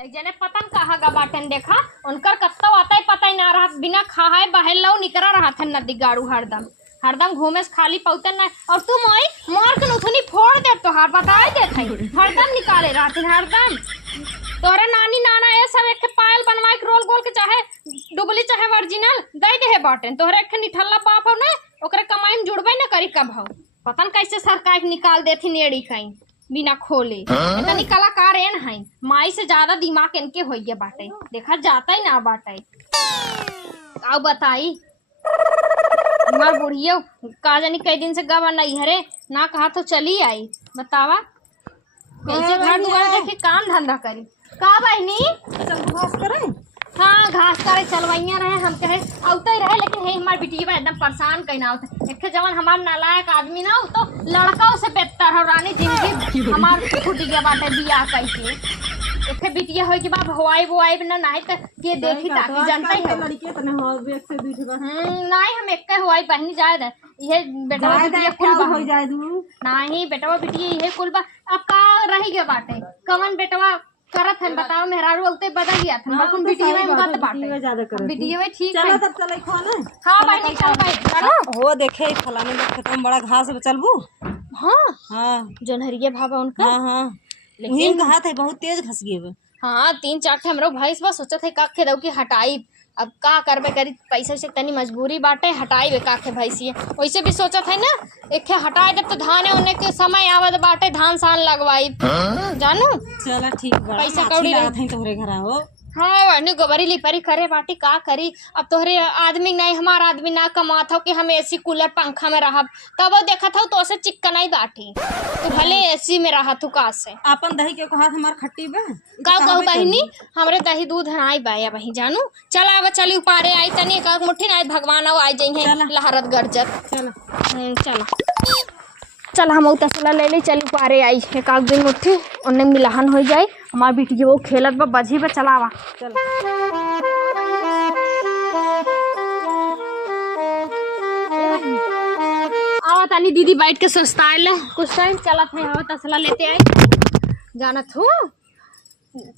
एक जने पतंग कहा गा बाटन देखा उनकर कत्तो आता ही पता ही ना रहा बिना खाए बहल लो निकरा रहा था नदी गाड़ू हरदम घूमे से खाली पौतन ना और तुम आई मार के उठनी फोड़ दे तो हार बताए दे थे हरदम निकाले रहते हरदम तोरे नानी नाना ये सब एक पायल बनवा के रोल गोल के चाहे डुबली चाहे ओरिजिनल दे दे है बाटन तोरे एक निठल्ला बाप हो ना ओकरे कमाई में जुड़बे ना करी कब हो पतन कैसे सरकार निकाल देथी नेड़ी कहीं बिना खोले इतनी कलाकार एन है माई से ज्यादा दिमाग इनके हो गया बाटे देखा जाता ही ना बाटे अब बताई हमार बुढ़ियो का जानी कई दिन से गवा नहीं हरे ना कहा तो चली आई बतावा कैसे घर दुआर देखे काम धंधा करी का बहनी घास करे हाँ घास करे चलवाइया रहे हम कहे औते ही रहे लेकिन हे हमार बिटिया एकदम परेशान कहना होता एक जवान हमार नालायक आदमी ना हो तो लड़का से बेहतर हो रानी जिंदगी हमार फूट गया बाटे बियाह कैसे एक बिटिया हो कि बाप हवाई बुआई ना नहीं तो के देखी ताकि जानता ही है लड़के तने हो एक से दूठ बा नहीं हम एक हवाई पहनी जाए दे ये बेटा बिटिया कुल हो जाए दू नहीं बेटा बिटिया ये कुल बा अब का रही गया बाटे कवन बेटवा करत है बताओ मेहरारू औते बदल गया था बाकुन वीडियो में गत बाटे ज्यादा कर वीडियो में ठीक चलो है तब चले खाना हां भाई चल भाई चलो हो देखे फलाने लोग खेत में बड़ा घास है चलबू हां हां जोनहरिया भाभा उनका हां हां लेकिन कहा था बहुत तेज घस गए हां 3-4 ठे हमरो भाई बस सोचत है काखे दऊ की हटाई अब का करबे करी पैसा से तनी मजबूरी बाटे हटाई बे काखे भैंसी वैसे भी सोचत है ना एक हटाए दे तो धान होने के समय आवत बाटे धान सान लगवाई जानू चला ठीक बा पैसा कौड़ी लागत है तोहरे घर हो हाँ वही गोबरी लिपरी करे बाटी का करी अब तोहरे आदमी नहीं हमारा आदमी ना कमात हो कि हम एसी कूलर पंखा में रहब तब वो देखत हो तो से चिक्का नहीं बाटी तो भले एसी में रहा तू का से अपन दही के हाथ हमार खट्टी बा का कहू बहिनी हमरे दही दूध हनाई बाया बही जानू चल आवे चली उपारे आई तनी एक मुट्ठी ना भगवान आई जइहे लहरत गरजत चल चल चल हम तसला ले ले चल उपारे आई एक आग दिन मुट्ठी उन्ने मिलाहन हो जाए हमार बेटी वो खेलत बा बजी बा चलावा चल आवा तानी दीदी बैठ के सोचता है कुछ टाइम चलत है आवा तसला लेते आई जानत हो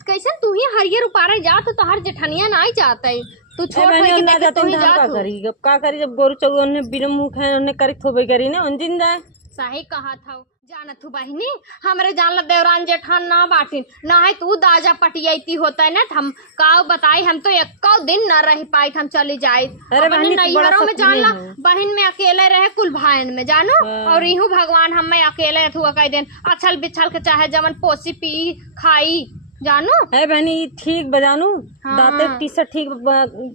कैसे तू ही हरियर उपारे जा तो हर जेठनिया ना ही जाता है तू छोड़ के ना जाते हम का करी अब का करी जब गोरु चौगन ने बिना मुंह खाए उन्हें करी थोबे करी ना उन दिन जाए सही कहा था जानत हूँ बहिनी हमरे जानल देवरान जेठान ना बाटिन ना है तू दाजा पटियाती होता है ना हम का बताई हम तो एक दिन न रह पाई हम चली जाए नैहरों में जानला बहन में अकेले रहे कुल भाईन में जानो और इहू भगवान हम में अकेले हुआ कई दिन अछल बिछल के चाहे जमन पोसी पी खाई जानू है बहनी ठीक बजानू हाँ। दाते टीसर ठीक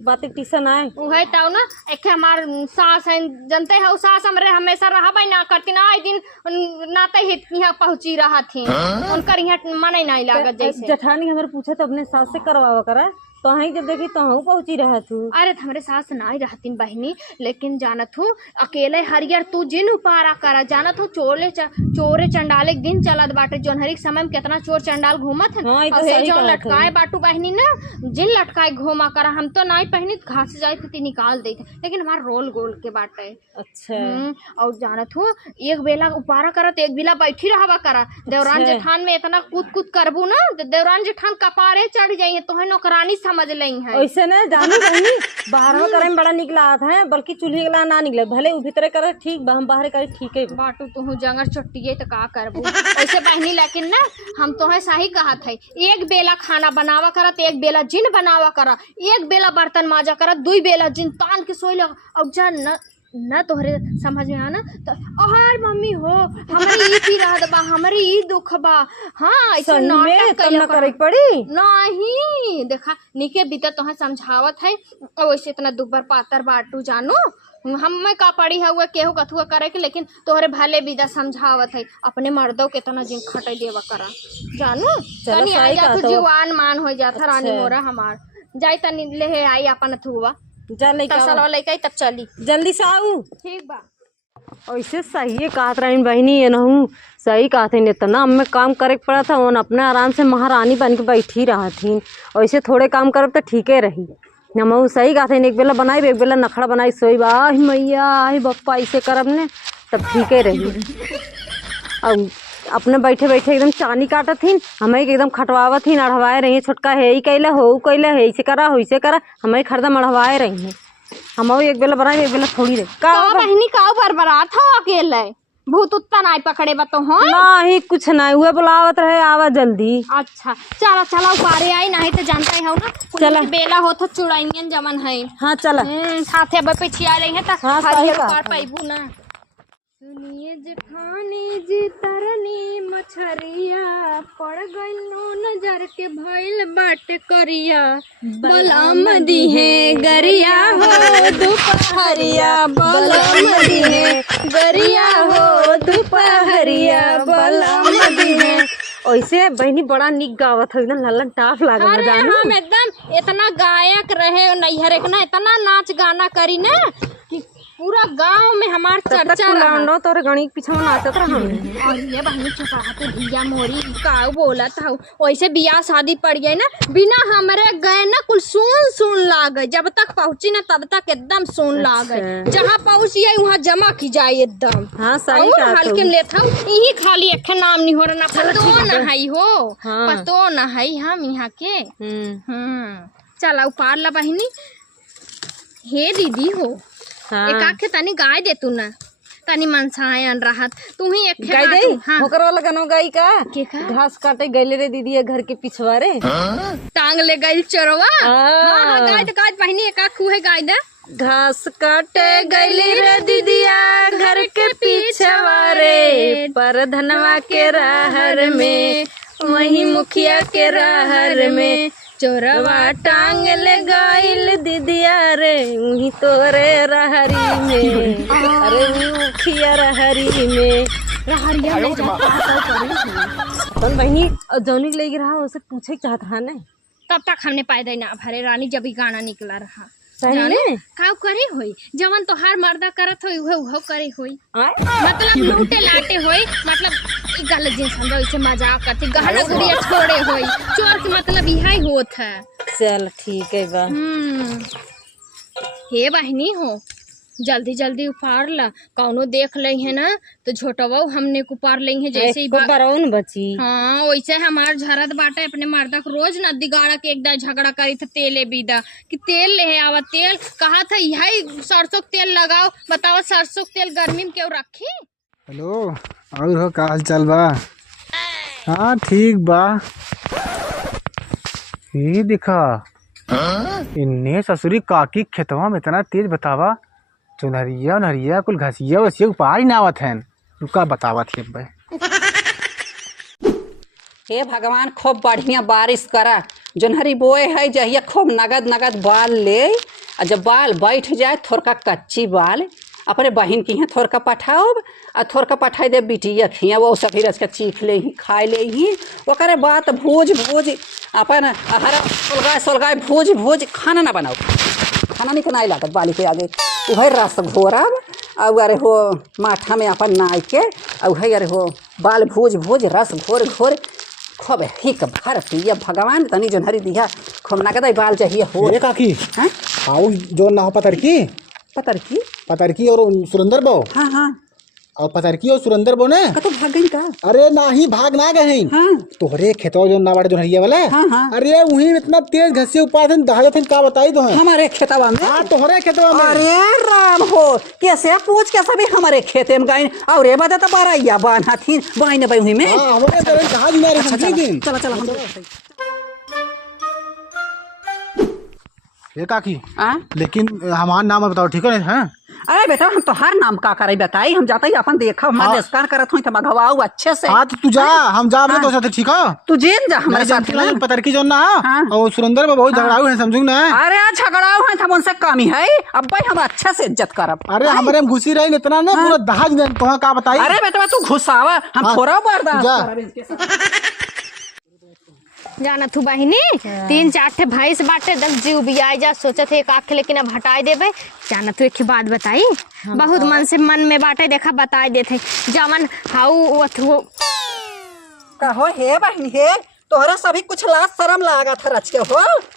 बाते टीसर ना है उहे ताऊ ना एक हमार सास है जनते है सास हमरे हमेशा रहा भाई ना करती ना आई दिन नाते ही यहाँ पहुंची रहा थी उनकर यहाँ मन नहीं लागत जैसे जेठानी हमारे पूछे तो अपने सास से करवावा करा तो ही जब देखी तो हूँ पहुंची रहा तू अरे हमारे सास ना ही रहती बहनी लेकिन जानत हूँ अकेले हरियर तू जिन उपारा करा जानत हूँ चोरे चंडाले दिन चलत बाटे जोनहरी के समय में कितना चोर चंडाल घूमत है जो लटकाए बाटू बहनी ना जिन लटकाए घूमा करा हम तो ना ही पहनी घास जाए तो निकाल देते लेकिन हमारा रोल गोल के बाटे अच्छा और जानत हूँ एक बेला उपारा करा तो एक बेला बैठी रहा करा देवरान जेठान में इतना कूद करबू ना देवरान जेठान कपारे चढ़ जाइए तो है नौकरानी समझ लई है ऐसे ना जानी बहनी बाहर में करे में बड़ा निकला है बल्कि चूल्हे गला ना निकले भले उ भीतर करे ठीक बा हम बाहर करे ठीक है बाटू तू जंगर चट्टिए तो का करबू ऐसे बहनी लेकिन ना हम तो है सही कहा था एक बेला खाना बनावा करा तो एक बेला जिन बनावा करा एक बेला बर्तन माजा करा 2 बेला जिन तान के सोई लग अब जा न तोहरे समझ में आना तो अहार मम्मी हो हमारी ई की रहत बा हमारी ई दुख बा हां ऐसे नाटक न करे पड़ी नहीं देखा निके बीते तोहे समझावत है और वैसे इतना दुबर पातर बाटू जानो हम का पड़ी है वो केहू कथुआ करे के लेकिन तोहरे भले विदा समझावत है अपने मर्दों के तना जिन खटे देवा करा जानू तनी आ जा तू जीवान मान हो जाता रानी मोरा हमार जाई तनी ले आई अपन थुआ जा लेके तब चली जल्दी से आऊ ठीक बा ऐसे सही कहत रही बहनी ये नहूँ सही कहत है इतना हमें काम करे पड़ा था वो अपने आराम से महारानी बन के बैठी रहा थी ऐसे थोड़े काम करब तो ठीक है रही हम सही कहते हैं एक बेला बनाई एक बेला नखड़ा बनाई सोई बा मैया आई बप्पा ऐसे करब ने तब ठीक है रही अब अपने बैठे बैठे एकदम चानी काटत थीन, हमें एकदम खटवावत थीन, अढ़वाए रही छोटका है ही कैला हो कैला है से करा हो से करा, हमें खरदम अढ़वाए रही हैं। हम एक बेला बनाए एक बेला थोड़ी रही का बहनी का बरबरात हो अकेले भूत उत्ता नहीं पकड़े बतो हो नहीं कुछ नहीं हुए, बुलावत रहे आवा जल्दी। अच्छा चला चला उपारे आई नहीं तो जानता ही हो ना चला बेला हो तो चुड़ाइयन जमन है। हाँ चला साथे अब पिछिया रही है तो हाँ, सही बात पार पाइबू ना। सुनिए जेठानी जी तरनी मछरिया पड़ गइलो नजर के भइल बाट करिया बलम दिहे गरिया हो दोपहरिया बलम दिहे गरिया हो दोपहरिया बलम दिहे। ऐसे बहनी बड़ा निक गावत है, एकदम लल्लन टाफ लागल अरे हम एकदम इतना गायक रहे नैहर एक ना इतना नाच गाना करी ना कि पूरा गांव में हमार चर्चा रहा। तोरे गणित पीछे नाचत रहा। और ये बहनी चुपाते भैया मोरी का बोला था वैसे बियाह शादी पड़ गई ना बिना हमरे गए ना कुल सुन लाग जब तक पहुंची ना तब तक एकदम सुन लाग जहाँ पहुंची वहाँ जमा की जाए एकदम। हाँ सही हल्के लेता यही खाली एक नाम नहीं हो रहा पतो न है हो पतो न है हम यहाँ के। चला उपार ला बहनी हे दीदी हो एक आखे तनी गाय दे तू ना तनी मनसायन राहत तू ही एक गाय दे। हाँ होकर वाला गनो गाय का के का घास काटे गइले रे दीदी घर के पिछवा रे टांग ले गइल चरवा। हां गाय दे गाय बहनी एक आखू है गाय दे घास काटे गइले रे दीदिया घर के पिछवा रे पर धनवा के रहर में वही मुखिया के रहर में चोरवा टांग ले गइल दीदिया रे वही तोरे रहरी में अरे मुखिया रहरी में रहरिया ले अपन बहनी जौनी ले रहा उसे पूछे चाहत रहा ने तब तक हमने पैदा ना भरे रानी जब ही गाना निकला रहा जाने का करे होई जवन तो हर मर्दा करत होई उहे करे होई मतलब लूटे लाटे होई मतलब गलत जिन समझो इसे मजाक करती गहना गुड़िया छोड़े होई चोर के मतलब यही होत है। चल ठीक है बा। हे बहनी हो जल्दी जल्दी उपार ला कौनो देख ले है ना तो झोटवा हमने उपार ले है जैसे ही बरौन बची। हाँ वैसे हमार झरत बाटे अपने मर्दा को रोज नदी गाड़ा के एकदम झगड़ा करी था तेले बीदा कि तेल ले आवा तेल कहा था यही सरसों तेल लगाओ बताओ सरसों तेल गर्मी में क्यों रखी। हेलो और हो का हाल चाल बा? हाँ ठीक बा। ये दिखा इन्ने ससुरी काकी खेतवा में इतना तेज बतावा चुनहरिया नहरिया कुल घसिया वसिया उपार ही ना आवत है रुका बतावत है भाई। हे भगवान खूब बढ़िया बारिश करा जोनहरी बोए है जहिया खूब नगद नगद बाल ले और जब बाल बैठ जाए थोड़ा कच्ची बाल अपने बहन की हैं थोड़ा पठाओ और थोड़ा पठाई दे बिटिया खिया वो सभी रस के चीख ले ही खाए ले ही ओकरे बात भोज भोज अपन हरा सोलगाय सोलगाय भोज भोज खाना ना बनाओ खाना नहीं बनाए लागत बाली के आगे वही रस घोरब और अरे हो माठा में अपन नाई के और वही अरे हो बाल भोज भोज रस घोर घोर खूब हिक भर पिया भगवान तनी जोनहरी दिया खूब नगद बाल चाहिए हो काकी हैं आओ जो ना हो पतरकी और सुरेंद्र बो। हाँ हाँ और पतरकी और सुरेंद्र बो ने कतो भाग गई का अरे नाही भाग ना गए हाँ तोहरे खेतवा जो ना बाड़े जो हरिया वाला हाँ हाँ अरे वही इतना तेज घसी उपाय थे दहाड़े थे का बताई तो हमारे खेतवा में। हाँ तोहरे खेतवा में। अरे राम हो कैसे पूछ के सभी हमारे खेते में गए और ये बता तो बारैया बांधा थी बाइन बाई हुई में। हाँ हमारे तेरे कहा जी ना रे चला चला हम ये काकी आ लेकिन हमारा नाम बताओ ठीक है हाँ? अरे बेटा हम तो हर नाम का करे बताई हम जाता ही अपन देखा हम देशकार करत हुई तो मगवाऊ अच्छे से। हाँ तो तू जा हम जा अपने दोस्त ठीक है तू जेल जा हमारे साथ ना पतरकी जो ना हाँ। और सुरेंद्र में बहुत झगड़ाऊ है समझू ना। अरे झगड़ाऊ है हम उनसे कमी है अब भाई हम अच्छे से इज्जत करब। अरे हमारे में घुसी रही इतना ना पूरा दहाज दे तो का बताई। अरे बेटा तू घुसावा हम थोड़ा बर्दाश्त जाना तू बहिनी 3-4 ठे भैंस बाटे दस जीव बियाई जा सोचत है एक आँख लेकिन अब हटाए देबे। जाना तू एक बात बताई बहुत मन से मन में बाटे देखा बताए देते जवन हाउ अथु कहो हे बहन हे तोहरा सभी कुछ लाज शर्म लागत है रच के हो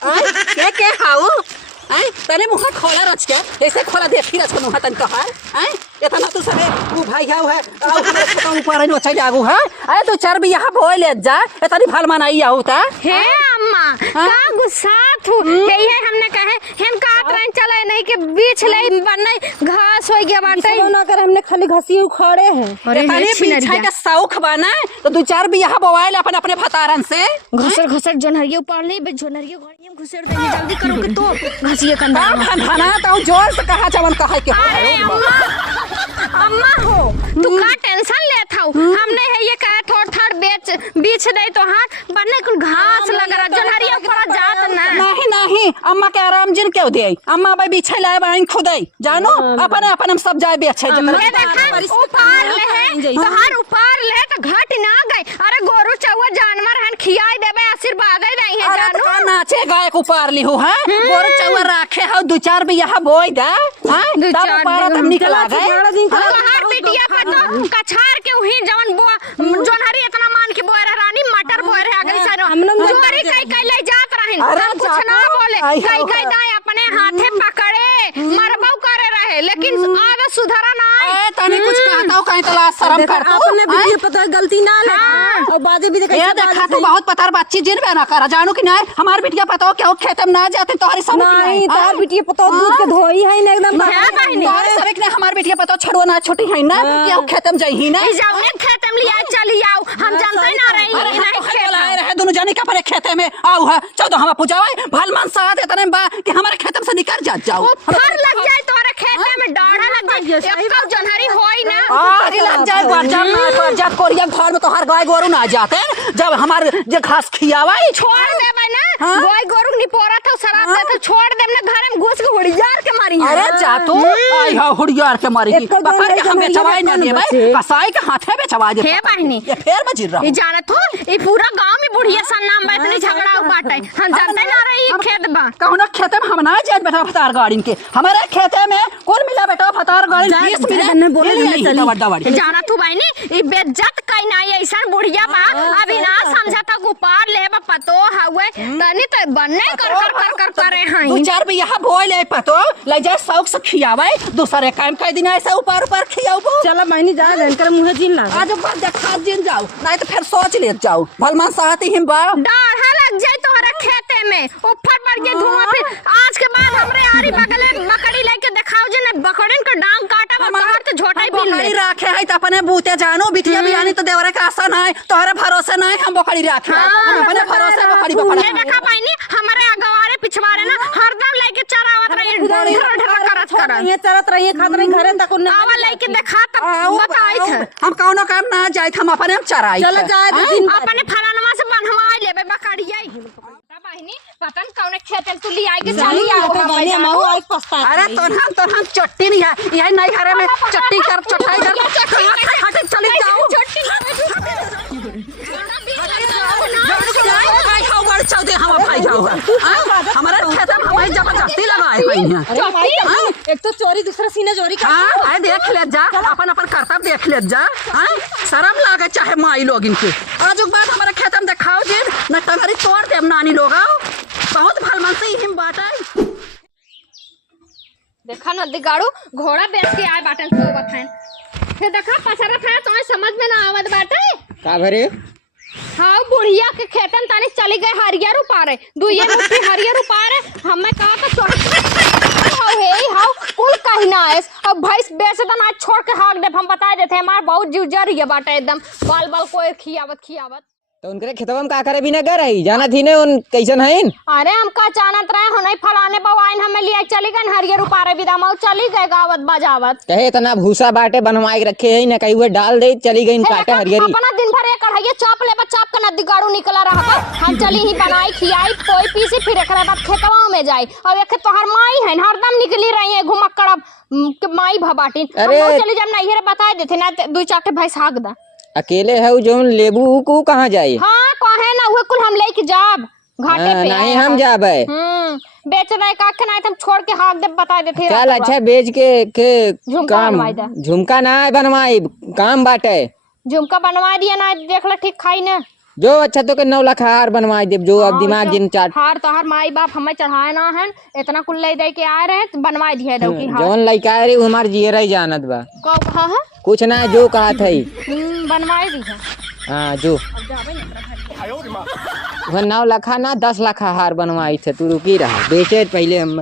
आय के हाउ आय तने मुंह खोला रच के ऐसे खोला देखी रच के मुंह तन कहर आय इतना तो सरे वो भाई है आओ तो ऊपर नो चल जागू है अरे तो चार भी यहाँ बोल ले जा इतनी भल मनाई होता हे अम्मा का गुस्सा थू यही है हमने कहे हम का ट्रेन चले नहीं के बीच ले बनने घास हो गया बाटे ना कर हमने खाली घसी उखाड़े हैं। इतनी पीछे का शौक बना तो दो चार भी यहाँ बोल अपन अपने भतारन से घसर घसर जोनहरिया ऊपर ले जोनहरिया गाड़ियां घुसेड़ देंगे जल्दी करो कि तो घसिए कंधा खाना तो जोर से कहा जवन कहा के अरे अम्मा हो तू का टेंशन लेत हौ हमने है ये कहा थोड़ बीच दे तो हाथ बनने कुल घास लग रहा जोनहरिया ऊपर जात ना नहीं अम्मा के आराम जिन क्यों दे अम्मा भाई बिछे लाए बाइन खुदाई जानो अपन अपन हम सब जाए बेचे ये देखा ऊपर ले है तो हर ऊपर ले तो घट ना गए अरे गोरु चौवा जानवर हन खियाई देबे आशीर्वाद दे है जानो का नाचे गाय को पार ली हो हां गोरु चौवा राखे हो दो चार भी यहाँ बोई दा हां तब ऊपर तब निकला गए हर बिटिया पे तो कछार के उही जवन बो जोनहरी इतना मान के बोए रानी मटर बोए रहे अगली साइड जोरी कई ले जात रहन हम कुछ ना बोले कई दाए अपने हाथे पकड़े मरबौ करे रहे लेकिन आदत सुधरा ना ए तने कुछ कहता हो कहीं तो ला शर्म कर तू अपने बिटिया पता गलती ना ले और बाजे भी ये देखा तू बहुत पतार बातचीत जिन बना कर जानो कि नहीं हमार बिटिया पता हो क्या खेत में ना जाते तोहरी सब नहीं तार बिटिया पता दूध के धोई है ना एकदम तोहरे सब ने हमार बिटिया पता छड़ो ना छोटी है ना क्या खेत में जाई ना जाओ खेत में लिया चली आओ हम जानते ना रही नहीं खेत रहे दोनों जाने का पर खेते में आओ है चौदह हम पूजावे भलमान साथ इतने बा कि हमारे खेत में से निकल जाओ फर लग जाए तोरे खेत में डाढ़ा लग जाए एक जनहरी होई ना अरे लग जाए पर कोरिया घर में तो हर गाय गोरू ना जाते जब हमारे जे घास खियावाई छोड़ देबे ना गाय गोरू नहीं पोरा था शराब दे तो छोड़ देब ना घर में घुस के हुड़ियार के मारी अरे जा तू आई हो हुड़ियार के मारी पकड़ के हम बेचवाई ना देबे कसाई के हाथे बेचवा दे हे बहनी ये फेर बजिर रहा ये जानत हो ये पूरा गांव में बुढ़िया सन नाम बा इतनी झगड़ा बाटे हम जानते ना रही खेत बा कहूं खेत में हम ना जात बेटा फतार गाड़ी के हमारे खेते में कौन मिला बेटा फतार गाड़ी 20 मिला बोले बड़ा बड़ी जाना तू बहनी ये बेइज्जत कई ना ऐसा बुढ़िया बा अभी ना समझता गुपार ले बा पतो हवे तनी त बनने कर करे हैं दो चार भी यहाँ बोल ले पतो ले जाए शौक से खियावे दूसरे काम कई दिन ऐसा ऊपर खियाओ चलो मैंने जा जानकर मुंह जिन ला आज बार देखा जिन जाओ नहीं तो फिर सोच ले जाओ भलमान साथी हिम बा डाढ़ा लग जाए तोहरा खेते में ऊपर पड़ के धुआं फिर आज के बाद हमरे आरी बगल में बकरी लेके दिखाओ जे न बकरन का डांग काटा बाहर तो झोटाई बिल बकरी राखे है त अपने बूते जानो बिटिया बियानी तो देवरे का आशा नहीं तोहरा भरोसे नहीं हम बकरी राखे हम अपने भरोसे बकरी ये देखा पाइनी हमारे अगवारे पिछवाड़े ना हरदम लेके चरावत रही ढेर करत ये चरत रही खात रही घरे तक उन्हें आवा लेके देखा तब बताई थे हम कौनो काम ना जाए हम अपने हम चराई चलो जाए अपने फलानमा से बनवाई लेबे बकरिया बहिनी पतन कौने खेत तू ले आई के चली आओ अरे तोहन चट्टी नहीं है यही नहीं हरे में चट्टी कर चटाई कर हट चली जाओ भाई हाउ बड़ चौदे हम भाई जाओ हमारे खेत में हमारी जबरदस्ती लगाए भाई हैं एक तो चोरी दूसरा सीने चोरी हां अरे देख ले जा अपन कर्तव्य देख ले जा हां शर्म लागे चाहे माई लोग इनके आज एक बात हमारे खेत में दिखाओ जी न टंगरी तोड़ दे नानी लोग बहुत भलमान से हिम बाटाई देखा न दिगाड़ू घोड़ा बेच के आए बाटन तो बताएं फिर देखा पसरा था तो समझ में ना आवत बाटे का भरे हाँ बुढ़िया के खेतन ताने चली गए हरियर उपारे दुइये मुट्ठी हरियर उपारे हमें कहा था चढ़ हे हाउ कुल कहीं ना है अब भैंस बेच दन आज छोड़ के हाक दे हम बता देते हमार बहुत जीव जर ये बाटे एकदम बाल बाल कोई खियावत तो उनके खेतवा में का करे बिना कर रही जाना थी ने उन कैसन हइन अरे हम का जानत रहे होने फलाने बवाइन हमें लिया चली गए हरियर उपारे विदाम चली गए गावत बजावत कहे इतना भूसा बाटे बनवाई रखे है ना कहीं हुए डाल दे चली गई काटे हरियरी अपना दिन भर एक कढ़ाई चॉप ले चाप का नदी गाड़ू निकला रहा हम चली ही बनाई खियाई कोई पीसी फिर एक बाद खेतवा में जाई अब एक तोहर माई है हरदम निकली रही है घुमक्कड़ माई भबाटी अरे चली जब नहीं बता देते ना दो चार भैंस हाक दा अकेले है जो लेबू को कहाँ जाए हाँ कहे ना वो कुल हम लेके जाब घाटे पे नहीं हम जाबे बेच रहे का नहीं हम छोड़ के हाक दे बता देते चल अच्छा बेच के काम बनवाई झुमका ना बनवाई काम बाटे झुमका बनवा दिया ना देख ला ठीक खाई ना जो अच्छा तो के 9 लाख हार बनवाई देब जो अब दिमाग जिन चाट हार तोहार माई बाप हमें चढ़ाए ना हन इतना कुल ले दे के आए रहे तो बनवाई दिए दो की हार जौन लइका रे उ हमार जियरा ही जानत बा को कहा है कुछ ना जो कहा था बनवाई दी है हाँ जो वह 9 लाख ना 10 लाख हार बनवाई थे तू रुकी रहा बेचे पहले हम